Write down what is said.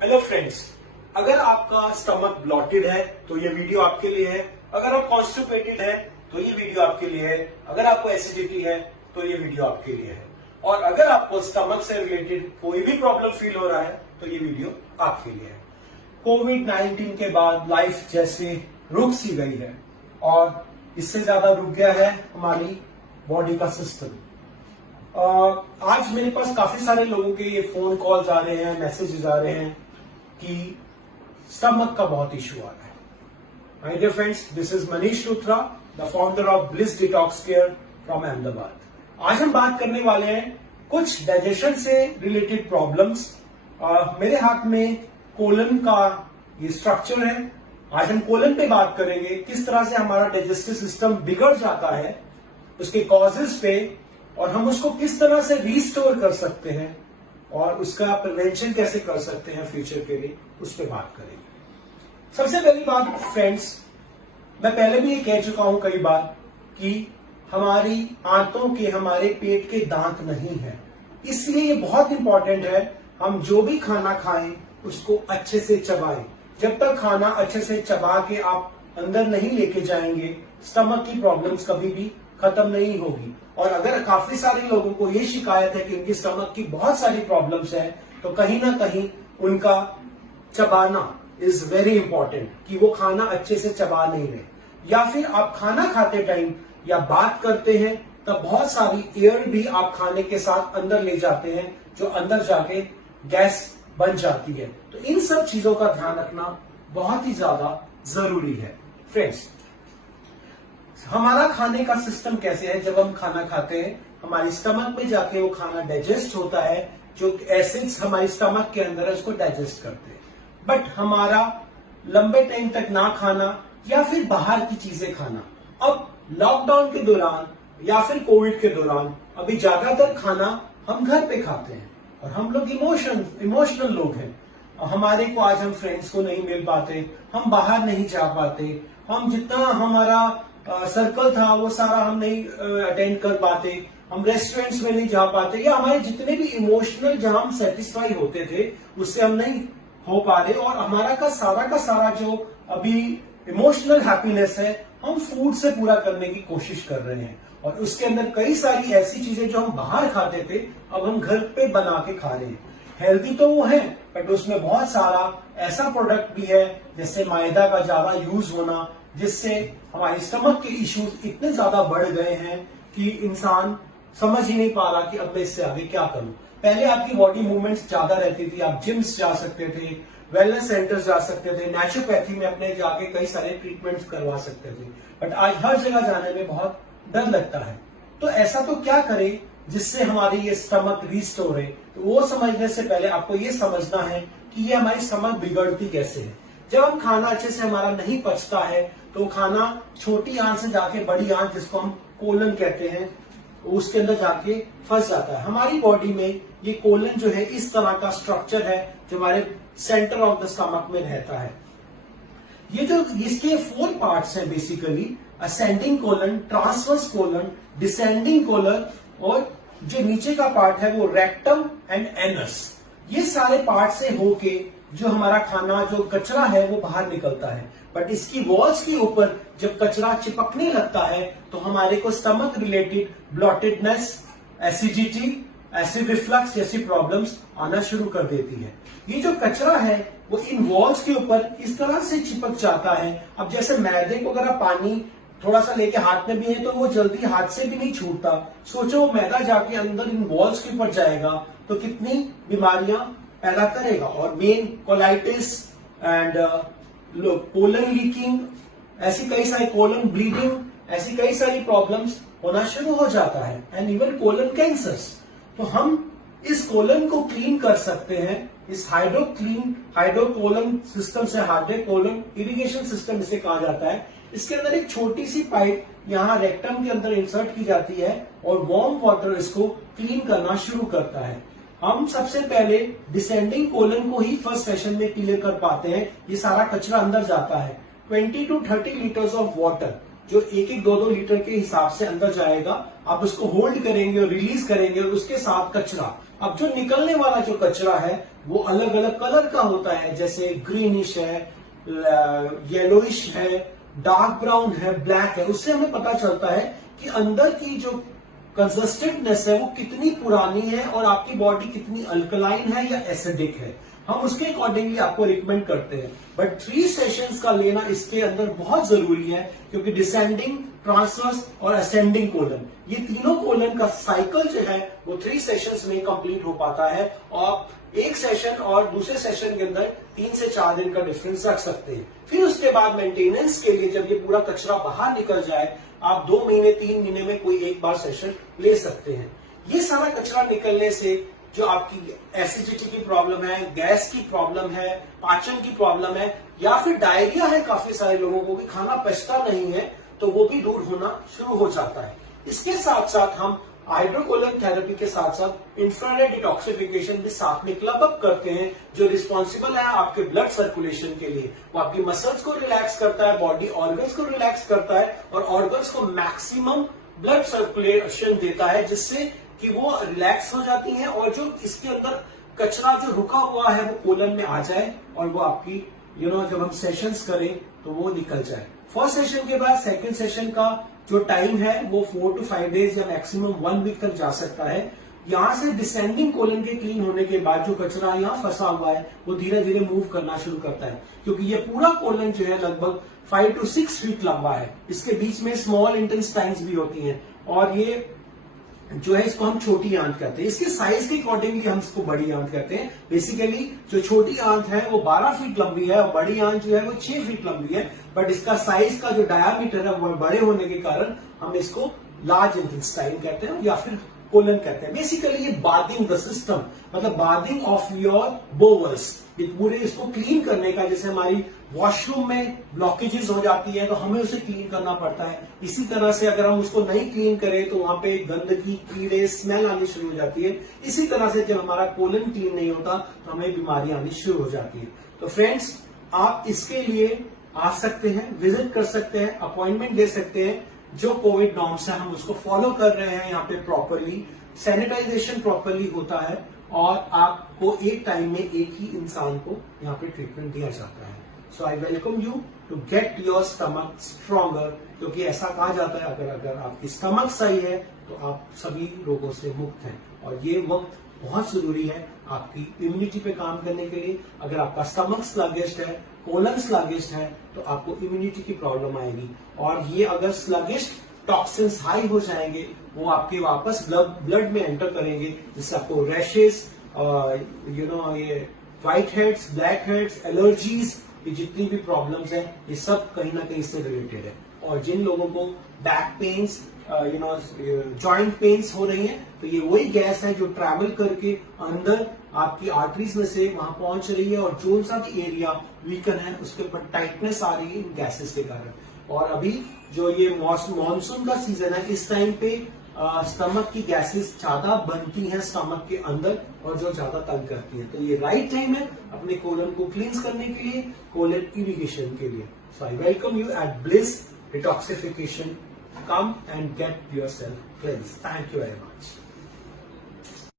Hello friends, अगर आपका stomach blotted है तो ये वीडियो आपके लिए है। अगर आप कॉन्स्टिपेटेड है तो ये वीडियो आपके लिए है। अगर आपको एसिडिटी है तो ये वीडियो आपके लिए है। और अगर आपको स्टमक से रिलेटेड कोई भी प्रॉब्लम फील हो रहा है तो ये वीडियो आपके लिए है। कोविड-19 के बाद लाइफ जैसे रुक सी गई है और इससे ज्यादा रुक गया है हमारी बॉडी का सिस्टम। आज मेरे पास काफी सारे लोगों के ये फोन कॉल्स आ रहे हैं, मैसेजेस आ रहे हैं कि स्टमक का बहुत इश्यू आ रहा है। My dear friends, this is Manish Luthra, the founder of Bliss Detox Care from Ahmedabad. आज हम बात करने वाले हैं कुछ डाइजेशन से रिलेटेड प्रॉब्लम्स। मेरे हाथ में कोलन का ये स्ट्रक्चर है। आज हम कोलन पे बात करेंगे, किस तरह से हमारा डाइजेस्टिव सिस्टम बिगड़ जाता है, उसके कॉजेज पे, और हम उसको किस तरह से रीस्टोर कर सकते हैं और उसका प्रिवेंशन कैसे कर सकते हैं फ्यूचर के लिए, उस पर बात करेंगे। सबसे पहली बात फ्रेंड्स, मैं पहले भी ये कह चुका हूं कई बार कि हमारी आंतों के, हमारे पेट के दांत नहीं है, इसलिए ये बहुत इंपॉर्टेंट है हम जो भी खाना खाएं उसको अच्छे से चबाएं। जब तक खाना अच्छे से चबा के आप अंदर नहीं लेके जाएंगे, स्टमक की प्रॉब्लम्स कभी भी खत्म नहीं होगी। और अगर काफी सारे लोगों को ये शिकायत है कि उनकी स्टमक की बहुत सारी प्रॉब्लम्स है, तो कहीं ना कहीं उनका चबाना इज वेरी इंपॉर्टेंट, कि वो खाना अच्छे से चबा नहीं रहे। या फिर आप खाना खाते टाइम या बात करते हैं तब बहुत सारी एयर भी आप खाने के साथ अंदर ले जाते हैं, जो अंदर जाके गैस बन जाती है। तो इन सब चीजों का ध्यान रखना बहुत ही ज्यादा जरूरी है। फ्रेंड्स, हमारा खाने का सिस्टम कैसे है? जब हम खाना खाते हैं हमारी स्टमक में जाके वो खाना डाइजेस्ट होता है, जो एसिड्स हमारी स्टमक के अंदर है उसको डाइजेस्ट करते हैं। बट हमारा लंबे टाइम तक ना खाना या फिर बाहर की चीजें खाना, अब लॉकडाउन के दौरान या फिर कोविड के दौरान अभी ज्यादातर खाना हम घर पे खाते हैं, और हम लोग इमोशनल लोग हैं। हमारे को आज हम फ्रेंड्स को नहीं मिल पाते, हम बाहर नहीं जा पाते, हम जितना हमारा सर्कल था वो सारा हम नहीं अटेंड कर पाते, हम रेस्टोरेंट्स में नहीं जा पाते, या हमारे जितने भी इमोशनल जहां हम सेटिस्फाई होते थे उससे हम नहीं हो पा रहे। और हमारा का सारा जो अभी इमोशनल हैप्पीनेस है हम फूड से पूरा करने की कोशिश कर रहे हैं। और उसके अंदर कई सारी ऐसी चीजें जो हम बाहर खाते थे अब हम घर पे बना के खा रहे हैं। हेल्दी तो वो है, बट उसमें बहुत सारा ऐसा प्रोडक्ट भी है जैसे मैदा का ज्यादा यूज होना, जिससे हमारे स्टमक के इश्यूज इतने ज्यादा बढ़ गए हैं कि इंसान समझ ही नहीं पा रहा कि अब मैं इससे आगे क्या करूं। पहले आपकी बॉडी मूवमेंट्स ज्यादा रहती थी, आप जिम्स जा सकते थे, वेलनेस सेंटर्स जा सकते थे, नेचुरोपैथी में अपने जाके कई सारे ट्रीटमेंट्स करवा सकते थे। बट आज हर जगह जाने में बहुत डर लगता है। तो ऐसा तो क्या करें जिससे हमारी ये स्टमक रीस्टोर है? तो वो समझने से पहले आपको ये समझना है कि ये हमारी स्टमक बिगड़ती कैसे है। जब हम खाना अच्छे से हमारा नहीं पचता है तो खाना छोटी आंत से जाके बड़ी आंत, जिसको हम कोलन कहते हैं, उसके अंदर जाके फंस जाता है। हमारी बॉडी में ये कोलन जो है इस तरह का स्ट्रक्चर है जो हमारे सेंटर ऑफ द स्टमक में रहता है। ये जो इसके 4 पार्ट्स हैं basically, ascending colon, transverse colon, descending colon, और जो नीचे का पार्ट है वो रेक्टम एंड एनस। ये सारे पार्ट से होके जो हमारा खाना, जो कचरा है वो बाहर निकलता है। बट इसकी वॉल्स के ऊपर जब कचरा चिपकने लगता है तो हमारे को stomach related bloatedness, acidity, acid reflux जैसी प्रॉब्लम्स आना शुरू कर देती है। ये जो कचरा है वो इन वॉल्स के ऊपर इस तरह से चिपक जाता है। अब जैसे मैदे को अगर आप पानी थोड़ा सा लेके हाथ में भी है तो वो जल्दी हाथ से भी नहीं छूटता। सोचो वो मैदा जाके अंदर इन वॉल्स के ऊपर जाएगा तो कितनी बीमारियां पैदा करेगा। और main colitis and colon leaking, ऐसी कई सारी, कोलन ब्लीडिंग, ऐसी कई सारी प्रॉब्लम्स होना शुरू हो जाता है, एंड इवन कोलन कैंसर्स। तो हम इस कोलन को क्लीन कर सकते हैं इस हाइड्रोकोलन सिस्टम से। हाइड्रोकोलन इरिगेशन सिस्टम इसे कहा जाता है। इसके अंदर एक छोटी सी पाइप यहाँ रेक्टम के अंदर इंसर्ट की जाती है और वार्म वाटर इसको क्लीन करना शुरू करता है। हम सबसे पहले डिसेंडिंग कोलन को ही फर्स्ट सेशन में क्लियर कर पाते हैं। ये सारा कचरा अंदर जाता है। 20 to 30 लीटर्स ऑफ वाटर, जो 1-2 लीटर के हिसाब से अंदर जाएगा, आप उसको होल्ड करेंगे और रिलीज करेंगे, और उसके साथ कचरा, अब जो निकलने वाला जो कचरा है वो अलग अलग कलर का होता है, जैसे ग्रीनिश है, येलोइश है, डार्क ब्राउन है, ब्लैक है। उससे हमें पता चलता है कि अंदर की जो कंसिस्टेंटनेस है वो कितनी पुरानी है और आपकी बॉडी कितनी अल्कलाइन है या एसिडिक है। हम उसके अकॉर्डिंगली आपको रिकमेंड करते हैं। बट 3 सेशंस का लेना इसके अंदर बहुत जरूरी है, क्योंकि डिसेंडिंग, ट्रांसवर्स और असेंडिंग कोलन, ये तीनों कोलन का साइकिल जो है वो 3 सेशंस में कंप्लीट हो पाता है। और एक सेशन और दूसरे सेशन के अंदर 3 से 4 दिन का डिफरेंस रख सकते हैं। फिर उसके बाद मेंटेनेंस के लिए जब ये पूरा कचरा बाहर निकल जाए, आप 2 महीने 3 महीने में कोई एक बार सेशन ले सकते हैं। ये सारा कचरा निकलने से जो आपकी एसिडिटी की प्रॉब्लम है, गैस की प्रॉब्लम है, पाचन की प्रॉब्लम है, या फिर डायरिया है काफी सारे लोगों को कि खाना पचता नहीं है, तो वो भी दूर होना शुरू हो जाता है। इसके साथ साथ हम हाइड्रोकोलन थेरेपी के साथ साथ इंफ्रारेड डिटॉक्सिफिकेशन भी साथ में क्लब अप करते हैं, जो रिस्पॉन्सिबल है आपके ब्लड सर्कुलेशन के लिए। वो आपकी मसल्स को रिलैक्स करता है, बॉडी ऑर्गन्स को रिलैक्स करता है और ऑर्गन्स को मैक्सिमम ब्लड सर्कुलेशन देता है, जिससे कि वो रिलैक्स हो जाती हैं और जो इसके अंदर कचरा जो रुका हुआ है वो कोलन में आ जाए और वो आपकी जब हम सेशंस करें तो वो निकल जाए। फर्स्ट सेशन के बाद सेकंड सेशन का जो टाइम है वो 4 to 5 डेज या मैक्सिमम 1 वीक तक जा सकता है। यहां से डिसेंडिंग कोलन के क्लीन होने के बाद जो कचरा यहाँ फंसा हुआ है वो धीरे धीरे मूव करना शुरू करता है, क्योंकि ये पूरा कोलन जो है लगभग 5 to 6 फीट लंबा है। इसके बीच में स्मॉल इंटेस्टाइन्स भी होती हैं और ये जो है इसको हम छोटी आंत कहते हैं। इसके साइज के अकॉर्डिंगली हम इसको बड़ी आंत कहते हैं। बेसिकली जो छोटी आंत है वो 12 फीट लंबी है और बड़ी आंत जो है वो 6 फीट लंबी है। बट इसका साइज का जो डायामीटर है वो बड़े होने के कारण हम इसको लार्ज इंटेस्टाइन कहते हैं या फिर कोलन कहते हैं। बेसिकली ये बाथिंग द सिस्टम, मतलब बाथिंग ऑफ योर बोवल्स, ये पूरे इसको क्लीन करने का, जैसे हमारी वॉशरूम में ब्लॉकेजेस हो जाती है तो हमें उसे क्लीन करना पड़ता है। इसी तरह से अगर हम उसको नहीं क्लीन करें तो वहां पे गंदगी, कीड़े, स्मेल आनी शुरू हो जाती है। इसी तरह से जब हमारा कोलन क्लीन नहीं होता तो हमें बीमारी आनी शुरू हो जाती है। तो फ्रेंड्स, आप इसके लिए आ सकते हैं, विजिट कर सकते हैं, अपॉइंटमेंट दे सकते हैं। जो कोविड नॉर्म्स है हम उसको फॉलो कर रहे हैं। यहाँ पे प्रॉपरली सैनिटाइजेशन प्रॉपरली होता है और आपको एक टाइम में एक ही इंसान को यहाँ पे ट्रीटमेंट दिया जाता है। So I welcome you to get your stomach stronger, क्योंकि ऐसा कहा जाता है अगर आपकी स्टमक सही है तो आप सभी रोगों से मुक्त हैं। और ये वक्त बहुत जरूरी है आपकी इम्यूनिटी पे काम करने के लिए। अगर आपका स्टमक स्लगिश है, कोलन स्लगिश है, तो आपको इम्यूनिटी की प्रॉब्लम आएगी। और ये अगर स्लगिश टॉक्सिन्स हाई हो जाएंगे वो आपके वापस ब्लड में एंटर करेंगे, जिससे आपको रैशेस, ये white heads, black heads, allergies, ये जितनी भी प्रॉब्लम्स हैं ये सब कहीं ना कहीं इससे रिलेटेड है। और जिन लोगों को बैक पेन्स, जॉइंट पेन्स हो रही हैं, तो ये वही गैस है जो ट्रैवल करके अंदर आपकी आर्टरीज में से वहां पहुंच रही है और जो सा भी एरिया वीकन है उसके ऊपर टाइटनेस आ रही है इन गैसेस के कारण। और अभी जो ये मानसून का सीजन है, इस टाइम पे स्टमक की गैसेस ज्यादा बनती हैं स्टमक के अंदर और जो ज्यादा तंग करती हैं। तो ये राइट टाइम है अपने कोलन को क्लींस करने के लिए, कोलन इरिगेशन के लिए। So I welcome you at Bliss detoxification. Come and get yourself cleansed. Thank you very much.